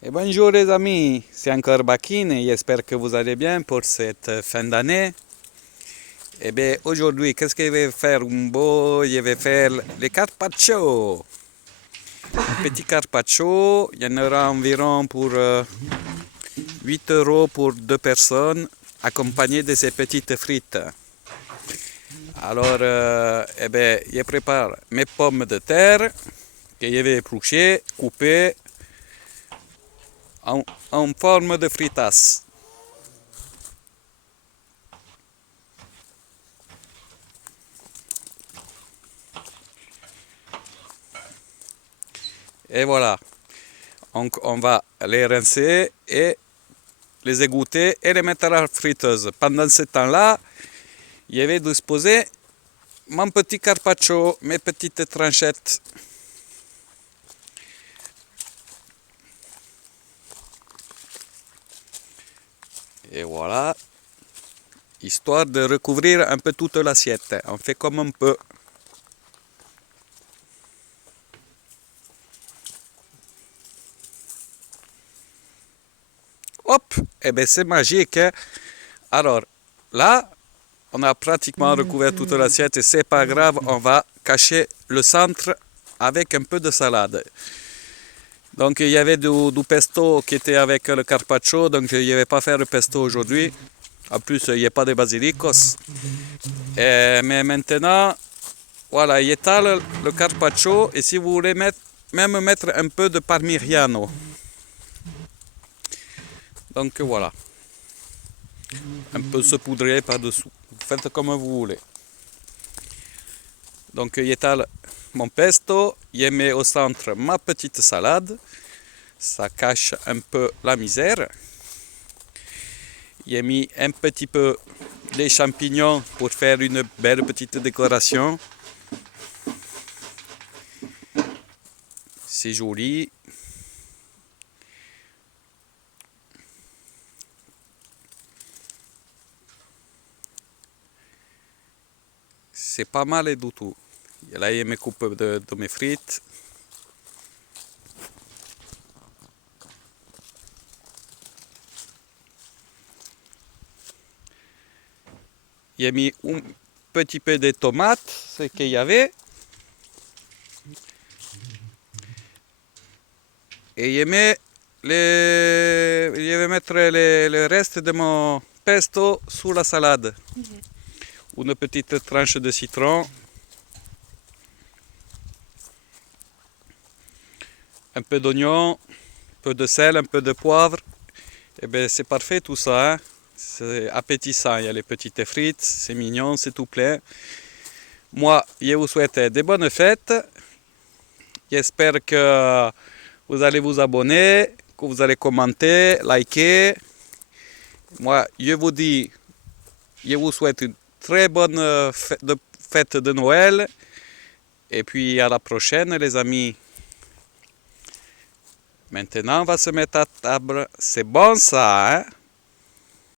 Et bonjour les amis, c'est encore Bakin et j'espère que vous allez bien pour cette fin d'année. Et bien aujourd'hui, qu'est-ce que je vais faire un beau? Je vais faire les carpaccio. Un petit carpaccio, il y en aura environ pour 8 euros pour deux personnes, accompagné de ces petites frites. Alors, eh bien, je prépare mes pommes de terre que je vais éplucher, couper en forme de fritas. Et voilà, donc on va les rincer et les égoutter et les mettre à la friteuse. Pendant ce temps-là, je vais disposer mon petit carpaccio, mes petites tranchettes. Et voilà, histoire de recouvrir un peu toute l'assiette. On fait comme on peut. Hop, et bien c'est magique, hein. Alors là, on a pratiquement recouvert toute l'assiette et c'est pas grave, on va cacher le centre avec un peu de salade. Donc il y avait du pesto qui était avec le carpaccio, donc je ne vais pas faire le pesto aujourd'hui. En plus, il n'y a pas de basilicos. Mais maintenant, voilà, il étale le carpaccio et si vous voulez même mettre un peu de parmigiano. Donc voilà, un peu saupoudré par-dessous. Vous faites comme vous voulez. Donc j'étale mon pesto, je mets au centre ma petite salade. Ça cache un peu la misère. J'ai mis un petit peu les champignons pour faire une belle petite décoration. C'est joli. C'est pas mal du tout. Et là, je me coupe de mes frites. J'ai mis un petit peu de tomates, ce qu'il y avait. Et je vais mettre le reste de mon pesto sur la salade. Une petite tranche de citron. Un peu d'oignon, un peu de sel, un peu de poivre. Et bien c'est parfait tout ça, hein. C'est appétissant, il y a les petites frites, c'est mignon, c'est tout plein. Moi, je vous souhaite de bonnes fêtes. J'espère que vous allez vous abonner, que vous allez commenter, liker. Moi, je vous dis, je vous souhaite une très bonne fête de Noël. Et puis à la prochaine, les amis. Maintenant, on va se mettre à table. C'est bon ça, hein?